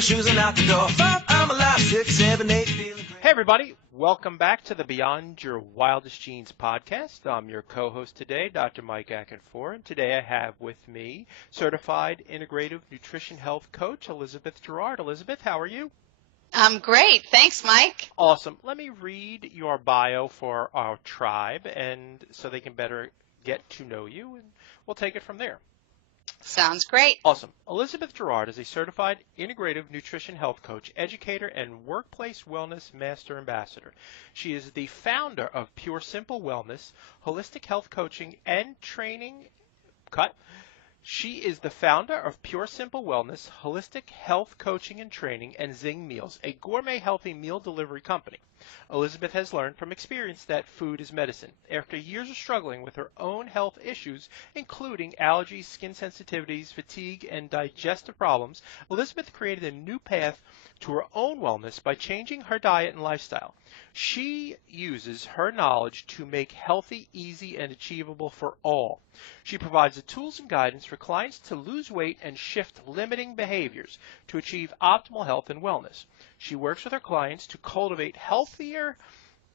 my shoes and out the door. 5, I'm alive. 6, 7, 8, feeling great. Hey everybody, welcome back to the Beyond Your Wildest Genes podcast. I'm your co-host today, Dr. Mike Akinfor, and today I have with me Certified Integrative Nutrition Health Coach Elizabeth Girouard. Elizabeth, how are you? I'm great. Thanks, Mike. Awesome. Let me read your bio for our tribe, and so they can better get to know you, and we'll take it from there. Sounds great. Awesome. Elizabeth Girouard is a certified integrative nutrition health coach, educator, and workplace wellness master ambassador. She is the founder of Pure Simple Wellness, holistic health coaching and training. She is the founder of Pure Simple Wellness, holistic health coaching and training, and Zing Meals, a gourmet healthy meal delivery company. Elizabeth has learned from experience that food is medicine. After years of struggling with her own health issues, including allergies, skin sensitivities, fatigue, and digestive problems, Elizabeth created a new path to her own wellness by changing her diet and lifestyle. She uses her knowledge to make healthy, easy, and achievable for all. She provides the tools and guidance for clients to lose weight and shift limiting behaviors to achieve optimal health and wellness. She works with her clients to cultivate healthier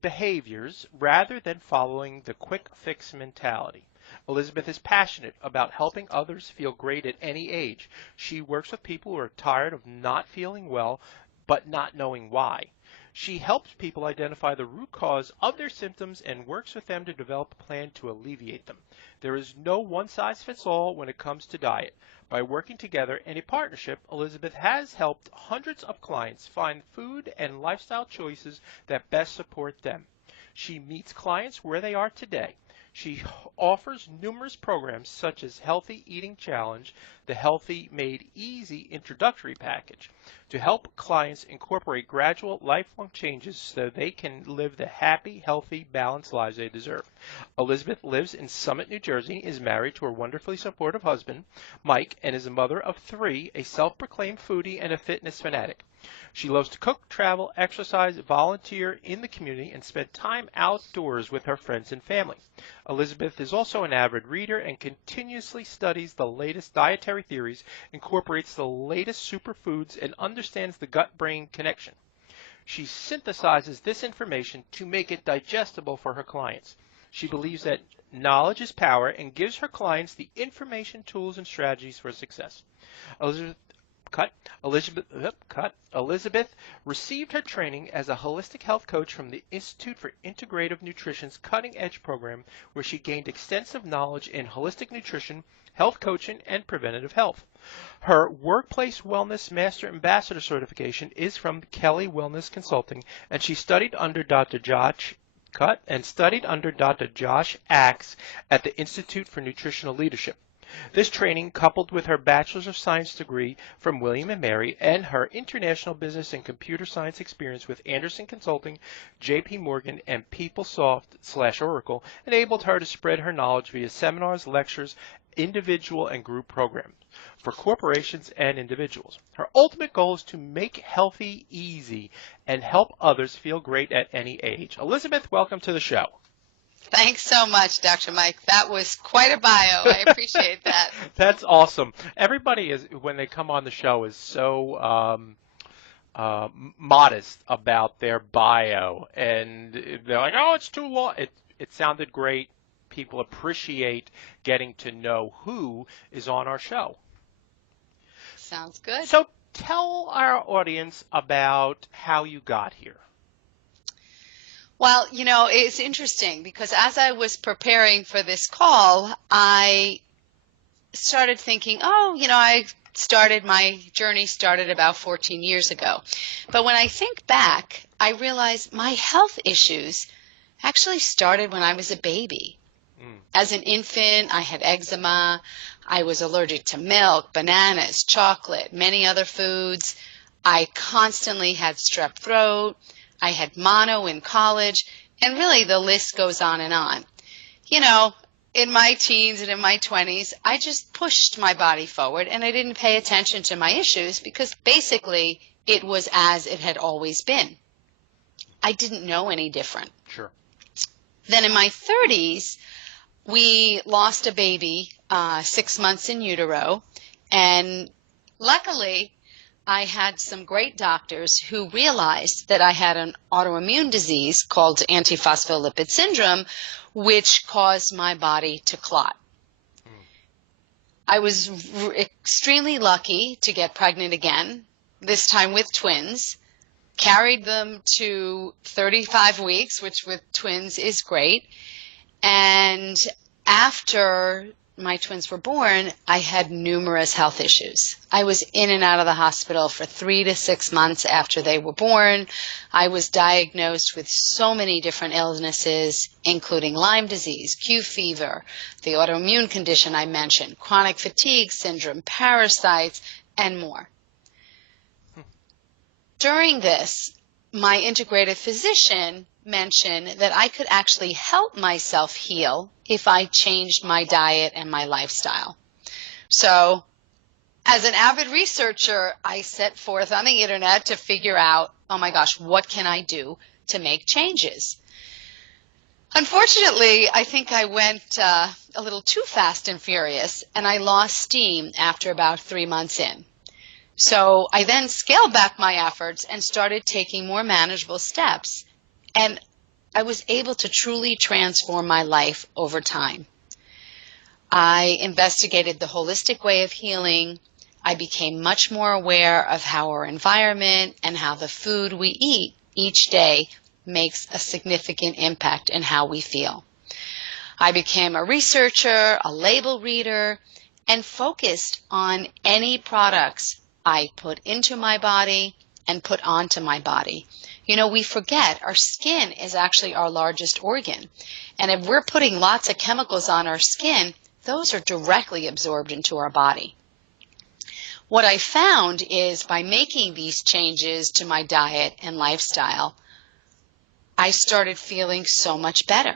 behaviors rather than following the quick fix mentality. Elizabeth is passionate about helping others feel great at any age. She works with people who are tired of not feeling well but not knowing why. She helps people identify the root cause of their symptoms and works with them to develop a plan to alleviate them. There is no one-size-fits-all when it comes to diet. By working together in a partnership, Elizabeth has helped hundreds of clients find food and lifestyle choices that best support them. She meets clients where they are today. She offers numerous programs such as Healthy Eating Challenge, the Healthy Made Easy Introductory Package, to help clients incorporate gradual, lifelong changes so they can live the happy, healthy, balanced lives they deserve. Elizabeth lives in Summit, New Jersey, is married to her wonderfully supportive husband, Mike, and is a mother of 3, a self-proclaimed foodie and a fitness fanatic. She loves to cook, travel, exercise, volunteer in the community, and spend time outdoors with her friends and family. Elizabeth is also an avid reader and continuously studies the latest dietary theories, incorporates the latest superfoods, and understands the gut-brain connection. She synthesizes this information to make it digestible for her clients. She believes that knowledge is power and gives her clients the information, tools, and strategies for success. Elizabeth received her training as a holistic health coach from the Institute for Integrative Nutrition's cutting-edge program, where she gained extensive knowledge in holistic nutrition, health coaching, and preventative health. Her Workplace Wellness Master Ambassador certification is from Kelly Wellness Consulting, and she studied under Dr. Josh Axe at the Institute for Nutritional Leadership. This training, coupled with her Bachelor's of Science degree from William & Mary and her international business and computer science experience with Anderson Consulting, J.P. Morgan, and PeopleSoft/Oracle, enabled her to spread her knowledge via seminars, lectures, individual and group programs for corporations and individuals. Her ultimate goal is to make healthy easy and help others feel great at any age. Elizabeth, welcome to the show. Thanks so much, Dr. Mike. That was quite a bio. I appreciate that. That's awesome. Everybody is, when they come on the show, is so modest about their bio, and they're like, "Oh, it's too long." It sounded great. People appreciate getting to know who is on our show. Sounds good. So tell our audience about how you got here. Well, it's interesting because as I was preparing for this call, I started thinking, my journey started about 14 years ago. But when I think back, I realize my health issues actually started when I was a baby. As an infant, I had eczema. I was allergic to milk, bananas, chocolate, many other foods. I constantly had strep throat. I had mono in college, and really the list goes on and on. In my teens and in my 20s, I just pushed my body forward, and I didn't pay attention to my issues because basically it was as it had always been. I didn't know any different. Sure. Then in my 30s, we lost a baby 6 months in utero, and luckily I had some great doctors who realized that I had an autoimmune disease called antiphospholipid syndrome, which caused my body to clot. I was extremely lucky to get pregnant again, this time with twins. Carried them to 35 weeks, which with twins is great. And after my twins were born, I had numerous health issues. I was in and out of the hospital for 3 to 6 months after they were born. I was diagnosed with so many different illnesses, including Lyme disease, Q fever, the autoimmune condition I mentioned, chronic fatigue syndrome, parasites, and more. During this, my integrative physician mentioned that I could actually help myself heal if I changed my diet and my lifestyle. So, as an avid researcher, I set forth on the internet to figure out, oh my gosh, what can I do to make changes? Unfortunately, I think I went a little too fast and furious, and I lost steam after about 3 months in. So I then scaled back my efforts and started taking more manageable steps. And I was able to truly transform my life over time. I investigated the holistic way of healing. I became much more aware of how our environment and how the food we eat each day makes a significant impact in how we feel. I became a researcher, a label reader, and focused on any products I put into my body and put onto my body. You know, we forget our skin is actually our largest organ. And if we're putting lots of chemicals on our skin, those are directly absorbed into our body. What I found is by making these changes to my diet and lifestyle, I started feeling so much better.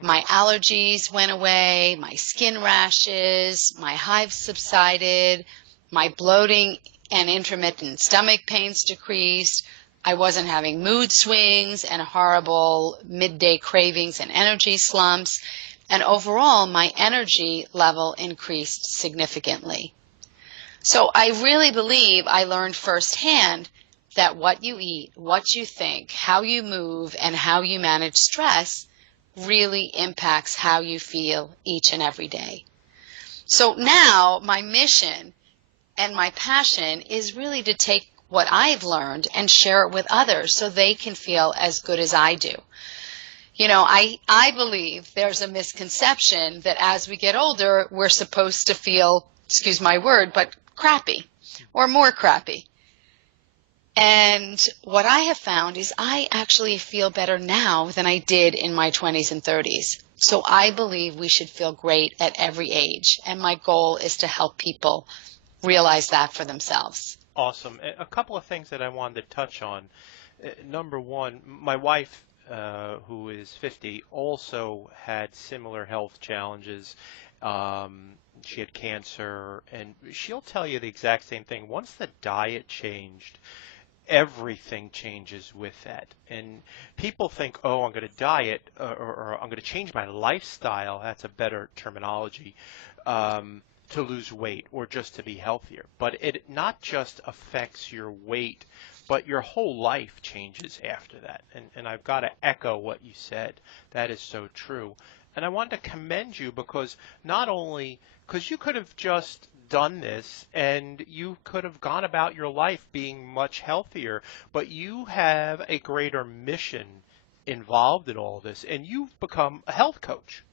My allergies went away, my skin rashes, my hives subsided, my bloating and intermittent stomach pains decreased. I wasn't having mood swings and horrible midday cravings and energy slumps. And overall, my energy level increased significantly. So I really believe I learned firsthand that what you eat, what you think, how you move, and how you manage stress really impacts how you feel each and every day. So now my mission and my passion is really to take what I've learned and share it with others so they can feel as good as I do. You know, I believe there's a misconception that as we get older, we're supposed to feel, excuse my word, but crappy or more crappy. And what I have found is I actually feel better now than I did in my 20s and 30s. So I believe we should feel great at every age. And my goal is to help people realize that for themselves. Awesome. A couple of things that I wanted to touch on. Number one, my wife, who is 50, also had similar health challenges. She had cancer, and she'll tell you the exact same thing. Once the diet changed, everything changes with that. And people think, oh, I'm going to diet or I'm going to change my lifestyle. That's a better terminology. To lose weight or just to be healthier. But it not just affects your weight, but your whole life changes after that. And I've got to echo what you said. That is so true. And I wanted to commend you because not only, because you could have just done this and you could have gone about your life being much healthier, but you have a greater mission involved in all this, and you've become a health coach.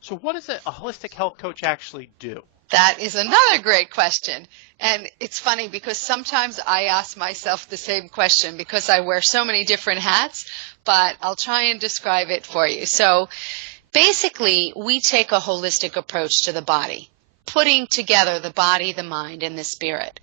So what does a holistic health coach actually do? That is another great question. And it's funny because sometimes I ask myself the same question because I wear so many different hats, but I'll try and describe it for you. So basically, we take a holistic approach to the body, putting together the body, the mind, and the spirit.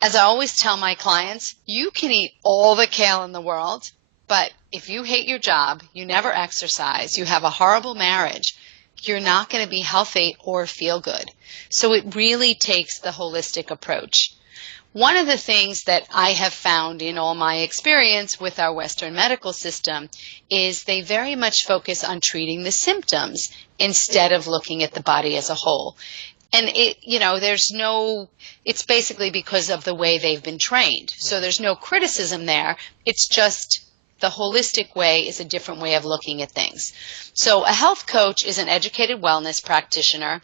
As I always tell my clients, you can eat all the kale in the world, but if you hate your job, you never exercise, you have a horrible marriage, you're not going to be healthy or feel good. So it really takes the holistic approach. One of the things that I have found in all my experience with our Western medical system is they very much focus on treating the symptoms instead of looking at the body as a whole. And it's basically because of the way they've been trained. So there's no criticism there. It's just the holistic way is a different way of looking at things. So a health coach is an educated wellness practitioner,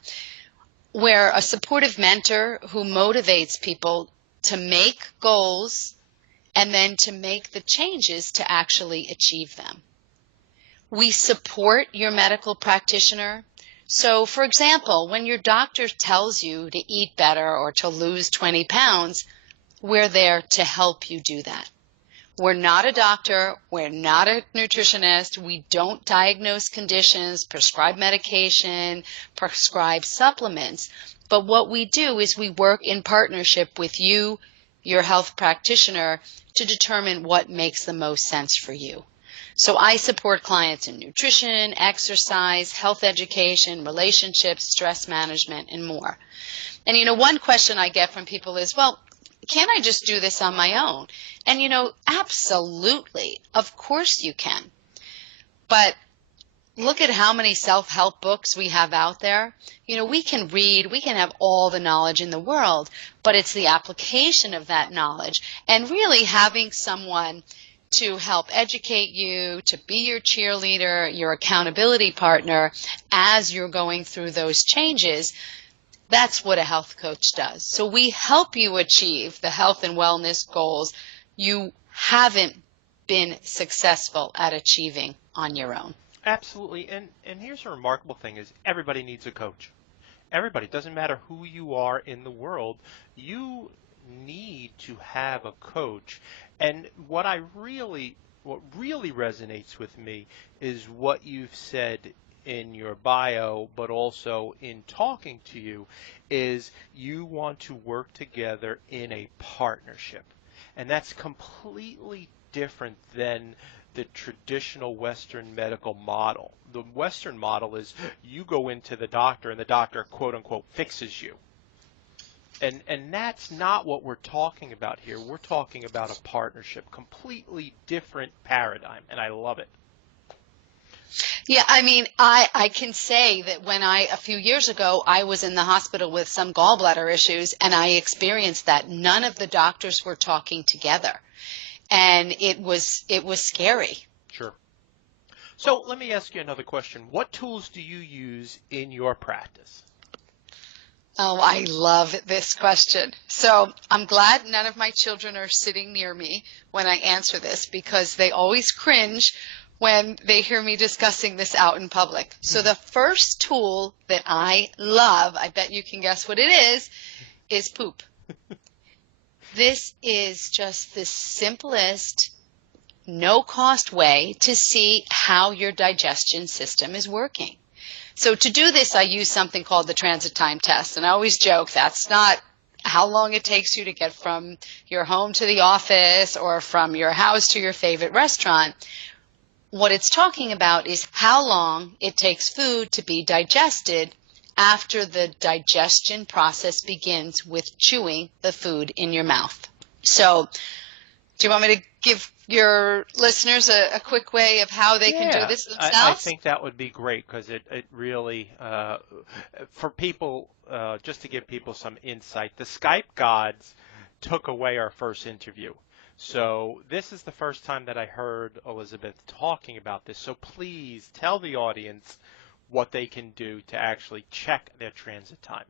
where a supportive mentor who motivates people to make goals and then to make the changes to actually achieve them. We support your medical practitioner. So, for example, when your doctor tells you to eat better or to lose 20 pounds, we're there to help you do that. We're not a doctor. We're not a nutritionist. We don't diagnose conditions, prescribe medication, prescribe supplements. But what we do is we work in partnership with you, your health practitioner, to determine what makes the most sense for you. So I support clients in nutrition, exercise, health education, relationships, stress management, and more. And one question I get from people is, well, can't I just do this on my own? And absolutely. Of course you can. But look at how many self-help books we have out there. We can read, we can have all the knowledge in the world, but it's the application of that knowledge and really having someone to help educate you, to be your cheerleader, your accountability partner as you're going through those changes. That's what a health coach does. So we help you achieve the health and wellness goals you haven't been successful at achieving on your own. Absolutely. And here's a remarkable thing is everybody needs a coach. Everybody. It doesn't matter who you are in the world. You need to have a coach. And what really resonates with me is what you've said in your bio, but also in talking to you, is you want to work together in a partnership. And that's completely different than the traditional Western medical model. The Western model is you go into the doctor and the doctor, quote unquote, fixes you. And that's not what we're talking about here. We're talking about a partnership, completely different paradigm, and I love it. Yeah, I can say that when a few years ago, I was in the hospital with some gallbladder issues, and I experienced that none of the doctors were talking together. And it was scary. Sure. So let me ask you another question. What tools do you use in your practice? Oh, I love this question. So I'm glad none of my children are sitting near me when I answer this, because they always cringe when they hear me discussing this out in public. So the first tool that I love, I bet you can guess what it is poop. This is just the simplest, no-cost way to see how your digestion system is working. So to do this, I use something called the transit time test. And I always joke that's not how long it takes you to get from your home to the office or from your house to your favorite restaurant. What it's talking about is how long it takes food to be digested after the digestion process begins with chewing the food in your mouth. So do you want me to give your listeners a quick way of how they can do this themselves? I think that would be great, because it really, for people, just to give people some insight, the Skype gods took away our first interview. So this is the first time that I heard Elizabeth talking about this. So please tell the audience what they can do to actually check their transit time.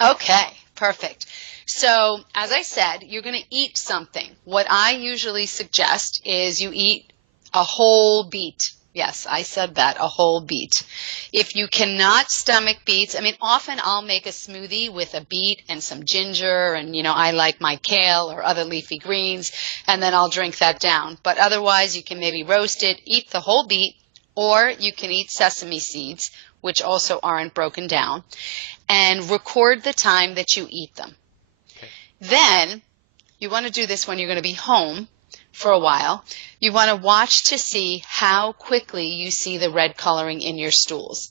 Okay, perfect. So as I said, you're going to eat something. What I usually suggest is you eat a whole beet. Yes, I said that, a whole beet. If you cannot stomach beets, often I'll make a smoothie with a beet and some ginger, and, I like my kale or other leafy greens, and then I'll drink that down. But otherwise, you can maybe roast it, eat the whole beet, or you can eat sesame seeds, which also aren't broken down, and record the time that you eat them. Okay. Then you want to do this when you're going to be home for a while. You want to watch to see how quickly you see the red coloring in your stools.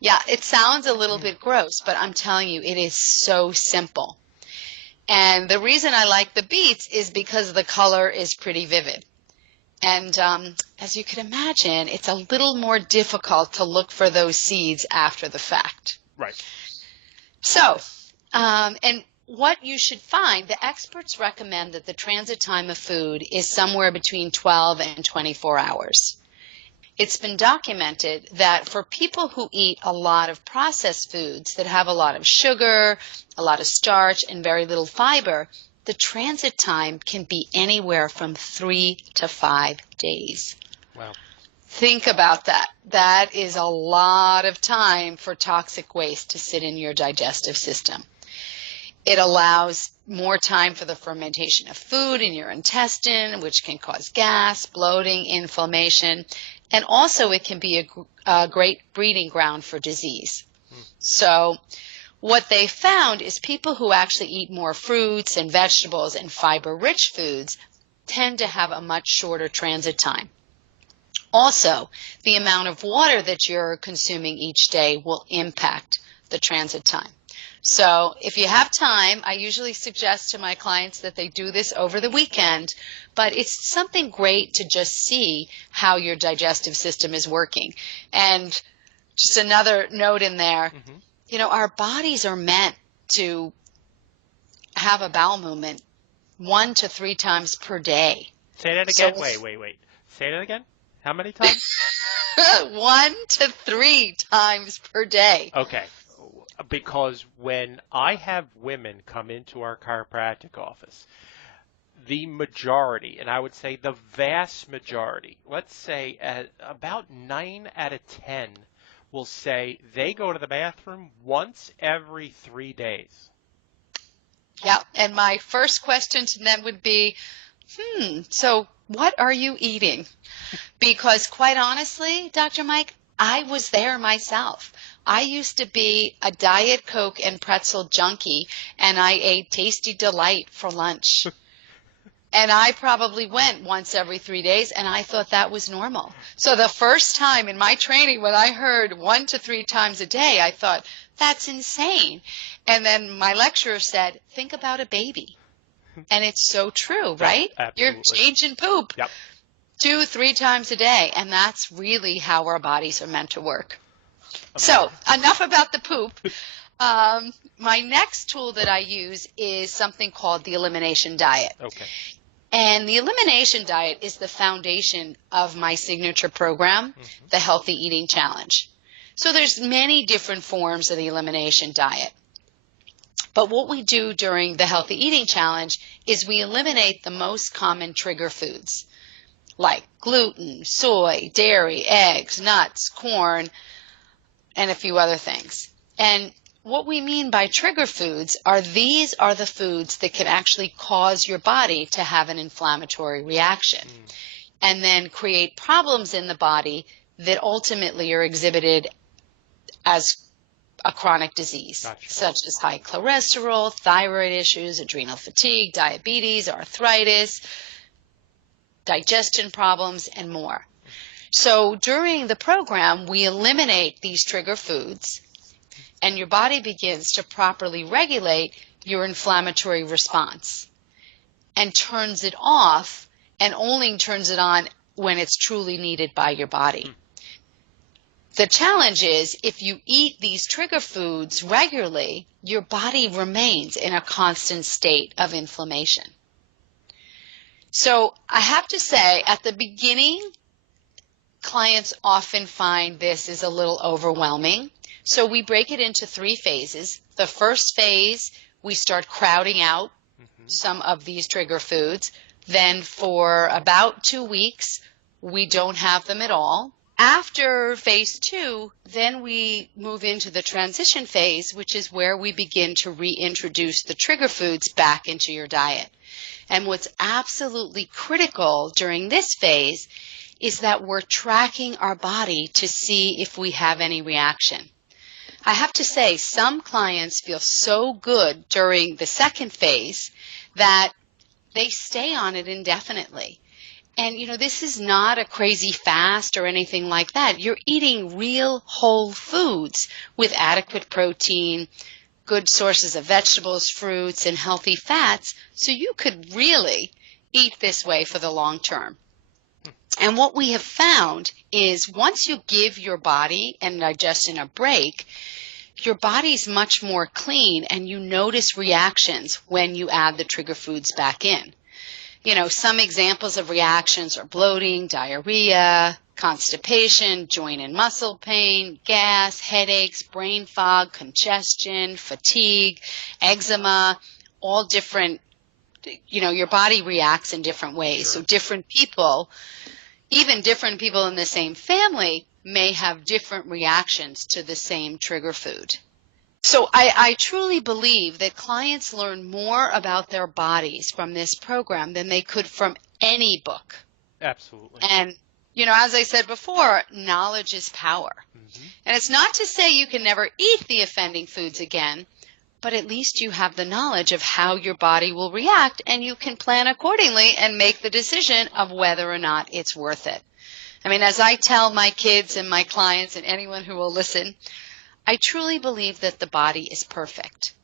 Yeah, it sounds a little bit gross, but I'm telling you, it is so simple. And the reason I like the beets is because the color is pretty vivid. And as you can imagine, it's a little more difficult to look for those seeds after the fact. Right. So, and what you should find, the experts recommend that the transit time of food is somewhere between 12 and 24 hours. It's been documented that for people who eat a lot of processed foods that have a lot of sugar, a lot of starch, and very little fiber, the transit time can be anywhere from 3 to 5 days. Wow. Think about that. That is a lot of time for toxic waste to sit in your digestive system. It allows more time for the fermentation of food in your intestine, which can cause gas, bloating, inflammation, and also it can be a great breeding ground for disease. So what they found is people who actually eat more fruits and vegetables and fiber-rich foods tend to have a much shorter transit time. Also, the amount of water that you're consuming each day will impact the transit time. So if you have time, I usually suggest to my clients that they do this over the weekend, but it's something great to just see how your digestive system is working. And just another note in there, you know, our bodies are meant to have a bowel movement 1 to 3 times per day. Say that again. Wait. Say that again. How many times? 1 to 3 times per day. Okay. Because when I have women come into our chiropractic office, the majority, and I would say the vast majority, let's say about 9 out of 10 will say they go to the bathroom once every 3 days. Yeah, and my first question to them would be, so what are you eating? Because quite honestly, Dr. Mike, I was there myself. I used to be a Diet Coke and pretzel junkie, and I ate Tasty Delight for lunch. And I probably went once every 3 days, and I thought that was normal. So the first time in my training when I heard 1 to 3 times a day, I thought, that's insane. And then my lecturer said, think about a baby. And it's so true, right? Absolutely. You're changing poop 2, 3 times a day, and that's really how our bodies are meant to work. So enough about the poop. My next tool that I use is something called the elimination diet. Okay. And the elimination diet is the foundation of my signature program, the Healthy Eating Challenge. So there's many different forms of the elimination diet. But what we do during the Healthy Eating Challenge is we eliminate the most common trigger foods like gluten, soy, dairy, eggs, nuts, corn, and a few other things. And what we mean by trigger foods are these are the foods that can actually cause your body to have an inflammatory reaction and then create problems in the body that ultimately are exhibited as a chronic disease, such as high cholesterol, thyroid issues, adrenal fatigue, diabetes, arthritis, digestion problems, and more. So during the program, we eliminate these trigger foods, and your body begins to properly regulate your inflammatory response and turns it off and only turns it on when it's truly needed by your body. The challenge is if you eat these trigger foods regularly, your body remains in a constant state of inflammation. So I have to say, at the beginning, clients often find this is a little overwhelming. So we break it into 3 phases. The first phase, we start crowding out some of these trigger foods. Then for about 2 weeks, we don't have them at all. After phase 2, then we move into the transition phase, which is where we begin to reintroduce the trigger foods back into your diet. And what's absolutely critical during this phase is that we're tracking our body to see if we have any reaction. I have to say, some clients feel so good during the second phase that they stay on it indefinitely. And, you know, this is not a crazy fast or anything like that. You're eating real whole foods with adequate protein, good sources of vegetables, fruits, and healthy fats, so you could really eat this way for the long term. And what we have found is once you give your body and digestion a break, your body's much more clean, and you notice reactions when you add the trigger foods back in. Some examples of reactions are bloating, diarrhea, constipation, joint and muscle pain, gas, headaches, brain fog, congestion, fatigue, eczema, all different, your body reacts in different ways. Sure. So different people, even different people in the same family, may have different reactions to the same trigger food. So I truly believe that clients learn more about their bodies from this program than they could from any book. Absolutely. And, as I said before, knowledge is power. Mm-hmm. And it's not to say you can never eat the offending foods again, but at least you have the knowledge of how your body will react, and you can plan accordingly and make the decision of whether or not it's worth it. I mean, as I tell my kids and my clients and anyone who will listen, I truly believe that the body is perfect.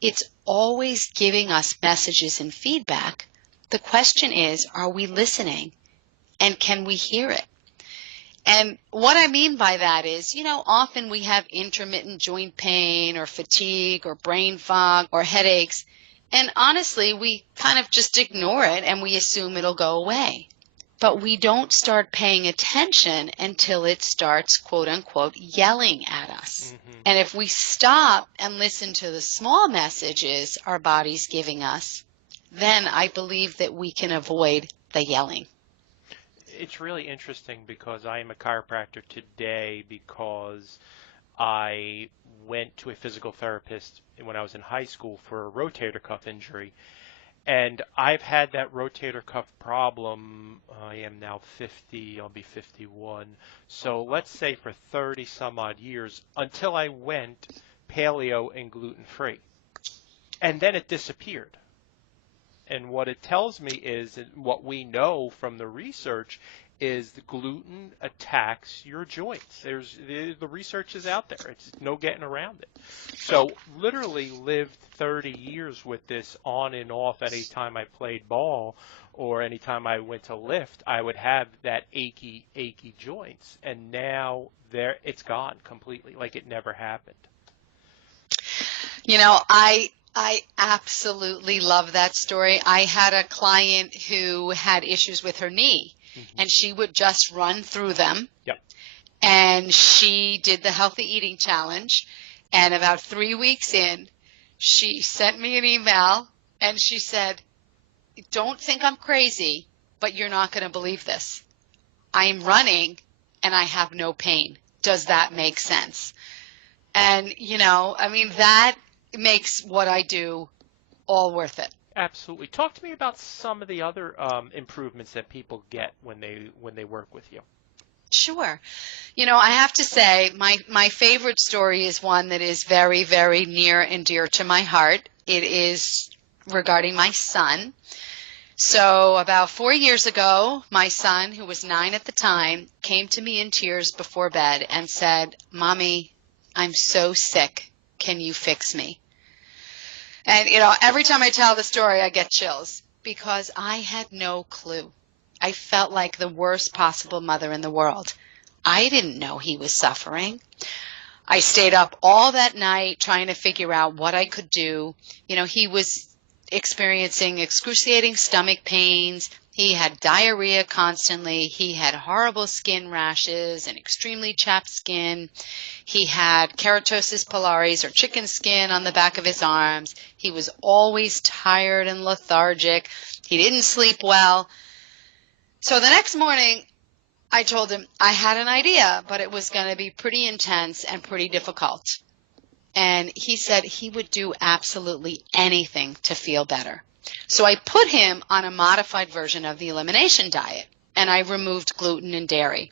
It's always giving us messages and feedback. The question is, are we listening, and can we hear it? And what I mean by that is, often we have intermittent joint pain or fatigue or brain fog or headaches, and honestly, we kind of just ignore it and we assume it'll go away. But we don't start paying attention until it starts, quote unquote, yelling at us. Mm-hmm. And if we stop and listen to the small messages our body's giving us, then I believe that we can avoid the yelling. It's really interesting because I am a chiropractor today because I went to a physical therapist when I was in high school for a rotator cuff injury. And I've had that rotator cuff problem. I am now 50. I'll be 51. So let's say for 30 some odd years until I went paleo and gluten-free. And then it disappeared. And what it tells me is, what we know from the research is the gluten attacks your joints. The research is out there. It's no getting around it. So literally lived 30 years with this on and off. Anytime I played ball or anytime I went to lift, I would have that achy joints. And now it's gone completely, like it never happened. I absolutely love that story. I had a client who had issues with her knee, mm-hmm. and she would just run through them. Yep. And she did the healthy eating challenge, and about 3 weeks in, she sent me an email, and she said, "Don't think I'm crazy, but you're not going to believe this. I'm running, and I have no pain. Does that make sense?" And, that makes what I do all worth it. Absolutely. Talk to me about some of the other improvements that people get when they work with you. Sure. I have to say my favorite story is one that is very, very near and dear to my heart. It is regarding my son. So about 4 years ago, my son, who was 9 at the time, came to me in tears before bed and said, "Mommy, I'm so sick. Can you fix me?" And, every time I tell the story, I get chills because I had no clue. I felt like the worst possible mother in the world. I didn't know he was suffering. I stayed up all that night trying to figure out what I could do. He was experiencing excruciating stomach pains. He had diarrhea constantly. He had horrible skin rashes and extremely chapped skin. He had keratosis pilaris, or chicken skin, on the back of his arms. He was always tired and lethargic. He didn't sleep well. So the next morning, I told him I had an idea, but it was going to be pretty intense and pretty difficult. And he said he would do absolutely anything to feel better. So I put him on a modified version of the elimination diet, and I removed gluten and dairy.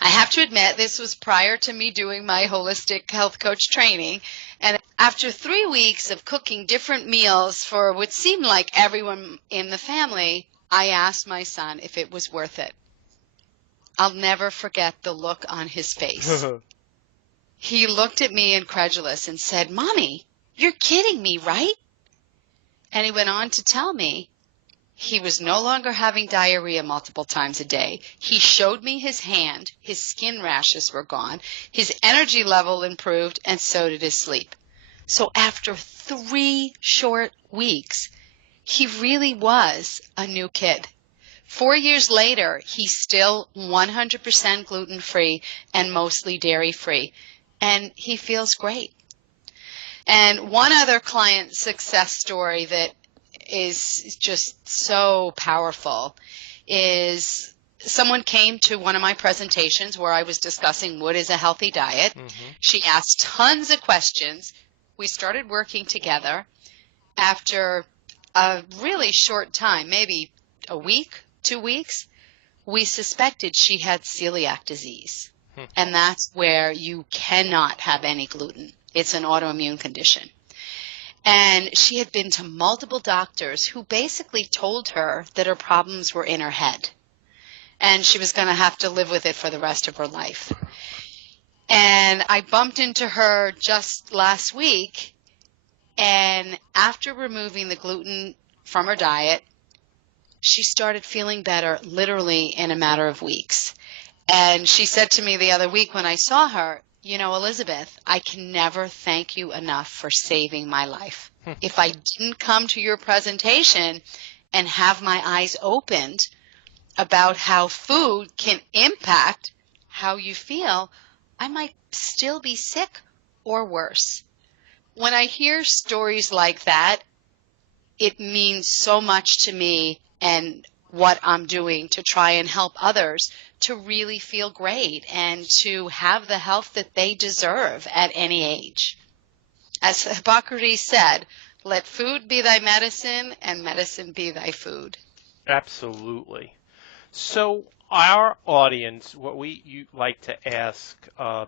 I have to admit, this was prior to me doing my holistic health coach training, and after 3 weeks of cooking different meals for what seemed like everyone in the family, I asked my son if it was worth it. I'll never forget the look on his face. He looked at me incredulous and said, "Mommy, you're kidding me, right?" And he went on to tell me, He was no longer having diarrhea multiple times a day. He showed me his hand. His skin rashes were gone. His energy level improved, and so did his sleep. So after 3 short weeks, he really was a new kid. 4 years later, he's still 100% gluten-free and mostly dairy-free, and he feels great. And one other client success story that is just so powerful is someone came to one of my presentations where I was discussing what is a healthy diet. Mm-hmm. She asked tons of questions. We started working together. After a really short time, maybe a week, 2 weeks, we suspected she had celiac disease. And that's where you cannot have any gluten. It's an autoimmune condition. And she had been to multiple doctors who basically told her that her problems were in her head. And she was going to have to live with it for the rest of her life. And I bumped into her just last week. And after removing the gluten from her diet, she started feeling better literally in a matter of weeks. And she said to me the other week when I saw her, you know, Elizabeth, I can never thank you enough for saving my life. If I didn't come to your presentation and have my eyes opened about how food can impact how you feel, I might still be sick or worse. When I hear stories like that, it means so much to me and what I'm doing to try and help others to really feel great and to have the health that they deserve at any age. As Hippocrates said, let food be thy medicine and medicine be thy food. Absolutely. So our audience, what you like to ask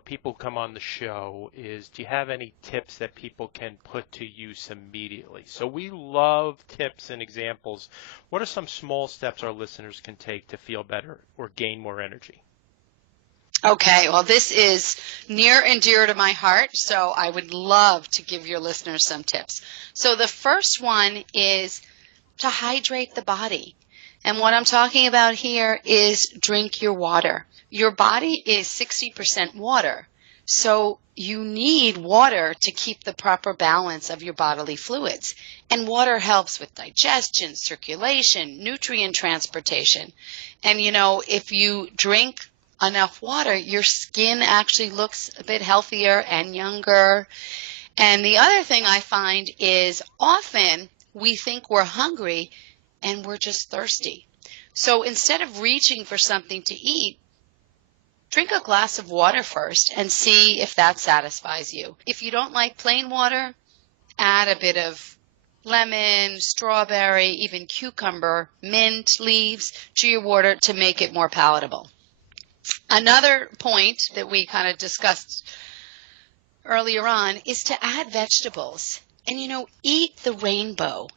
people who come on the show is, do you have any tips that people can put to use immediately? So we love tips and examples. What are some small steps our listeners can take to feel better or gain more energy? Okay, well, this is near and dear to my heart, so I would love to give your listeners some tips. So the first one is to hydrate the body. And what I'm talking about here is drink your water. Your body is 60% water, so you need water to keep the proper balance of your bodily fluids. And water helps with digestion, circulation, nutrient transportation. And, you know, if you drink enough water, your skin actually looks a bit healthier and younger. And the other thing I find is often we think we're hungry and we're just thirsty. So instead of reaching for something to eat, drink a glass of water first and see if that satisfies you. If you don't like plain water, add a bit of lemon, strawberry, even cucumber, mint leaves to your water to make it more palatable. Another point that we kind of discussed earlier on is to add vegetables. And, you know, eat the rainbow.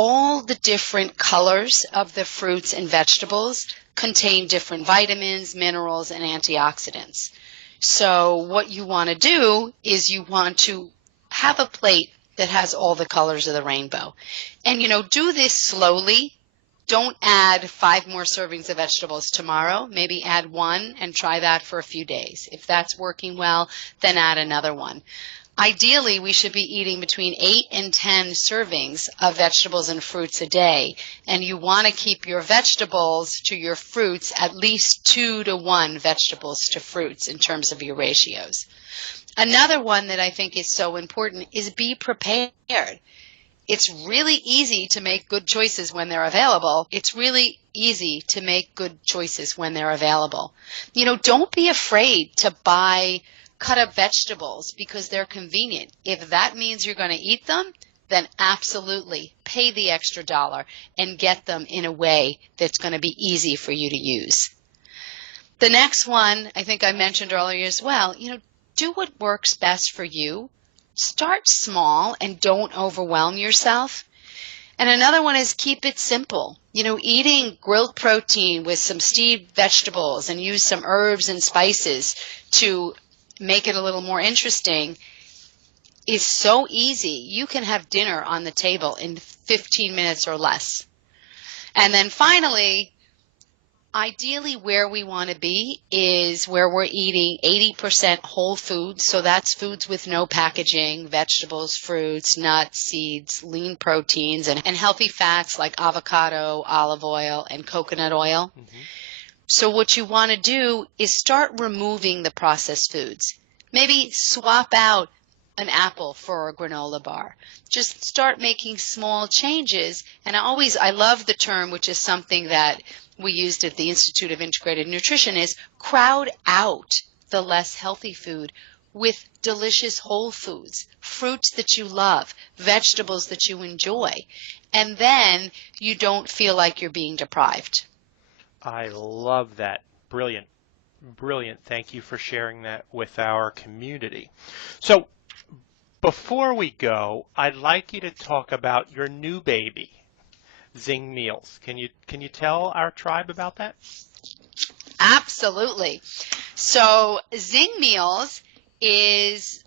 All the different colors of the fruits and vegetables contain different vitamins, minerals, and antioxidants. So what you want to do is you want to have a plate that has all the colors of the rainbow. And, you know, do this slowly. Don't add 5 more servings of vegetables tomorrow. Maybe add 1 and try that for a few days. If that's working well, then add another one. Ideally, we should be eating between 8 and 10 servings of vegetables and fruits a day. And you want to keep your vegetables to your fruits at least 2 to 1 vegetables to fruits in terms of your ratios. Another one that I think is so important is be prepared. It's really easy to make good choices when they're available. It's really easy to make good choices when they're available. You know, don't be afraid to buy cut up vegetables because they're convenient. If that means you're going to eat them, then absolutely pay the extra $1 and get them in a way that's going to be easy for you to use. The next one, I think I mentioned earlier as well, you know, do what works best for you. Start small and don't overwhelm yourself. And another one is keep it simple. You know, eating grilled protein with some steamed vegetables and use some herbs and spices to make it a little more interesting is so easy. You can have dinner on the table in 15 minutes or less. And then finally, ideally where we want to be is where we're eating 80% whole foods. So that's foods with no packaging, vegetables, fruits, nuts, seeds, lean proteins, and healthy fats like avocado, olive oil, and coconut oil. Mm-hmm. So what you want to do is start removing the processed foods. Maybe swap out an apple for a granola bar. Just start making small changes. And I love the term, which is something that we used at the Institute of Integrated Nutrition, is crowd out the less healthy food with delicious whole foods, fruits that you love, vegetables that you enjoy. And then you don't feel like you're being deprived. I love that. Brilliant. Brilliant. Thank you for sharing that with our community. So before we go, I'd like you to talk about your new baby, Zing Meals. Can you tell our tribe about that? Absolutely. So Zing Meals is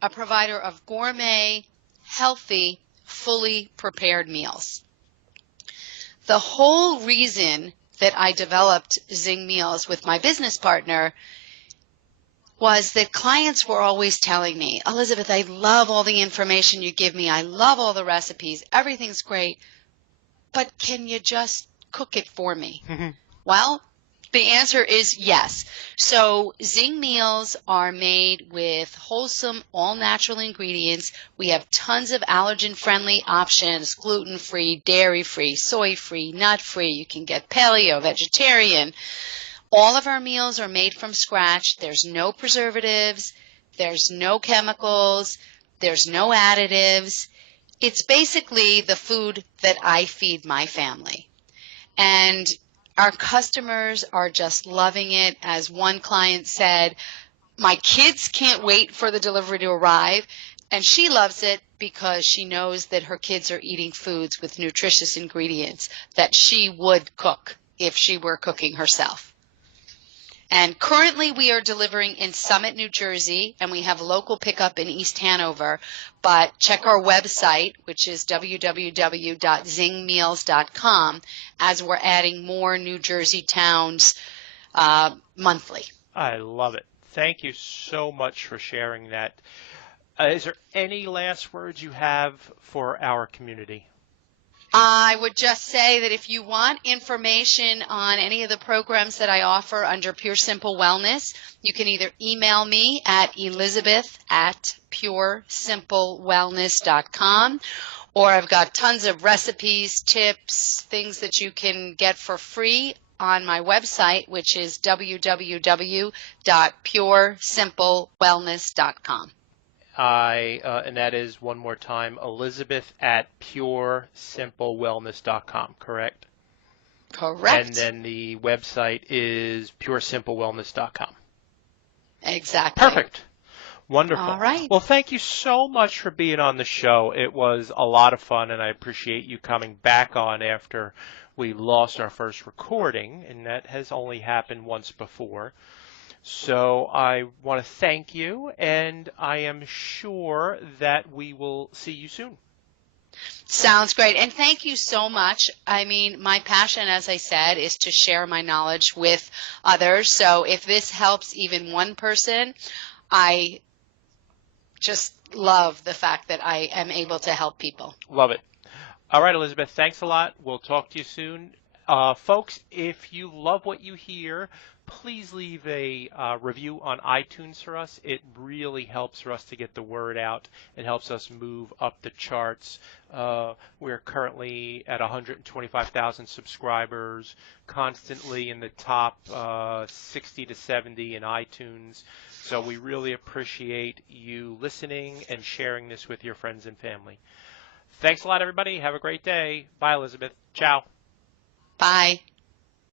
a provider of gourmet, healthy, fully prepared meals. The whole reason that I developed Zing Meals with my business partner was that clients were always telling me, Elizabeth, I love all the information you give me. I love all the recipes. Everything's great. But can you just cook it for me? Well, the answer is yes. So Zing Meals are made with wholesome, all-natural ingredients. We have tons of allergen-friendly options, gluten-free, dairy-free, soy-free, nut-free. You can get paleo, vegetarian. All of our meals are made from scratch. There's no preservatives. There's no chemicals. There's no additives. It's basically the food that I feed my family. And our customers are just loving it. As one client said, my kids can't wait for the delivery to arrive. And she loves it because she knows that her kids are eating foods with nutritious ingredients that she would cook if she were cooking herself. And currently we are delivering in Summit, New Jersey, and we have local pickup in East Hanover. But check our website, which is www.zingmeals.com, as we're adding more New Jersey towns monthly. I love it. Thank you so much for sharing that. Is there any last words you have for our community? I would just say that if you want information on any of the programs that I offer under Pure Simple Wellness, you can either email me at elizabeth@puresimplewellness.com, or I've got tons of recipes, tips, things that you can get for free on my website, which is www.puresimplewellness.com. And that is, one more time, Elizabeth@puresimplewellness.com, correct? Correct. And then the website is puresimplewellness.com. Exactly. Perfect. Wonderful. All right. Well, thank you so much for being on the show. It was a lot of fun, and I appreciate you coming back on after we lost our first recording, and that has only happened once before. So I want to thank you, and I am sure that we will see you soon. Sounds great. And thank you so much. I mean, my passion, as I said, is to share my knowledge with others. So if this helps even one person, I just love the fact that I am able to help people. Love it. All right, Elizabeth, thanks a lot. We'll talk to you soon. Folks, if you love what you hear, please leave a review on iTunes for us. It really helps for us to get the word out. It helps us move up the charts. We're currently at 125,000 subscribers, constantly in the top 60 to 70 in iTunes. So we really appreciate you listening and sharing this with your friends and family. Thanks a lot, everybody. Have a great day. Bye, Elizabeth. Ciao. Bye.